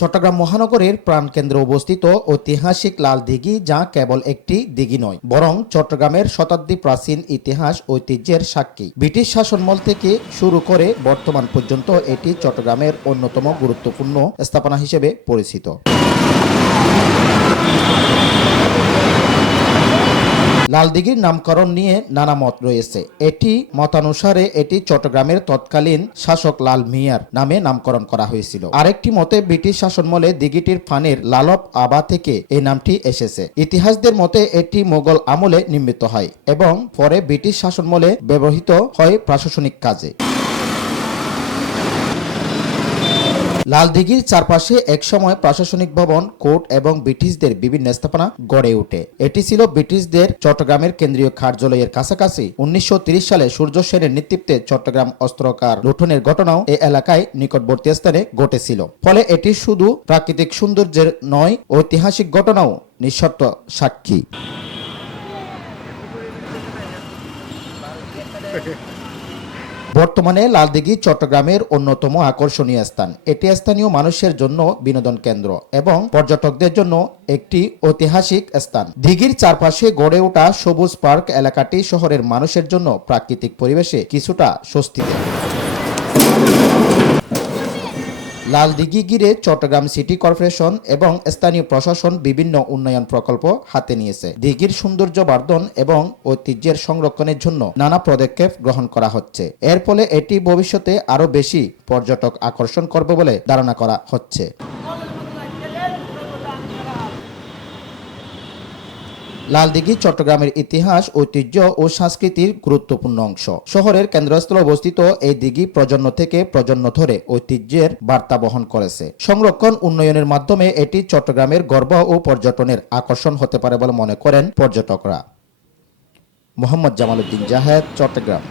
চট্টগ্রাম মহানগরের প্রাণকেন্দ্রে অবস্থিত ঐতিহাসিক লাল দিঘি যা কেবল একটি দিঘি নয়, বরং চট্টগ্রামের শতাব্দী প্রাচীন ইতিহাস ঐতিহ্যের সাক্ষী। ব্রিটিশ শাসনমল থেকে শুরু করে বর্তমান পর্যন্ত এটি চট্টগ্রামের অন্যতম গুরুত্বপূর্ণ স্থাপনা হিসেবে পরিচিত। লালদিঘির নামকরণ নিয়ে নানা মত রয়েছে। এটি মতানুসারে এটি চট্টগ্রামের তৎকালীন শাসক লাল মিয়ার নামে নামকরণ করা হয়েছিল। আরেকটি মতে, ব্রিটিশ শাসনমলে দিঘিটির ফানের লালব আবা থেকে এই নামটি এসেছে। ইতিহাসদের মতে, এটি মোগল আমলে নির্মিত হয় এবং পরে ব্রিটিশ শাসনমলে ব্যবহৃত হয় প্রশাসনিক কাজে। লালদিঘির চারপাশে একসময় প্রশাসনিক ভবন, কোর্ট এবং ব্রিটিশদের বিভিন্ন স্থাপনা গড়ে ওঠে। এটি ছিল ব্রিটিশদের চট্টগ্রামের কেন্দ্রীয় কার্যালয়ের কাছাকাছি। উনিশশো সালে সূর্য সেনের নেতৃত্বে চট্টগ্রাম অস্ত্রকার লুঠনের ঘটনাও এই এলাকায় নিকটবর্তী স্থানে ঘটেছিল। ফলে এটি শুধু প্রাকৃতিক সৌন্দর্যের নয়, ঐতিহাসিক ঘটনাও নিঃশর্ত সাক্ষী। বর্তমানে লালদিঘি, চট্টগ্রামের অন্যতম আকর্ষণীয় স্থান। এটি স্থানীয় মানুষের জন্য বিনোদন কেন্দ্র এবং পর্যটকদের জন্য একটি ঐতিহাসিক স্থান। দিঘির চারপাশে গড়ে ওঠা সবুজ পার্ক এলাকাটি শহরের মানুষের জন্য প্রাকৃতিক পরিবেশে কিছুটা স্বস্তি দেয় লালদিঘি ঘিরে চট্টগ্রাম সিটি কর্পোরেশন এবং স্থানীয় প্রশাসন বিভিন্ন উন্নয়ন প্রকল্প হাতে নিয়েছে। দিঘির সৌন্দর্য বর্ধন এবং ঐতিহ্যের সংরক্ষণের জন্য নানা পদক্ষেপ গ্রহণ করা হচ্ছে। এর ফলে এটি ভবিষ্যতে আরও বেশি পর্যটক আকর্ষণ করবে বলে ধারণা করা হচ্ছে। লালদিঘি চট্টগ্রামের ইতিহাস, ঐতিহ্য ও সংস্কৃতির গুরুত্বপূর্ণ অংশ। শহরের কেন্দ্রস্থলে অবস্থিত এই দিঘি প্রজন্ম থেকে প্রজন্ম ধরে ঐতিহ্যের বার্তা বহন করেছে। সংরক্ষণ উন্নয়নের মাধ্যমে এটি চট্টগ্রামের গর্ব ও পর্যটনের আকর্ষণ হতে পারে বলে মনে করেন পর্যটকরা। মোহাম্মদ জামালউদ্দিন জাহেদ, চট্টগ্রাম।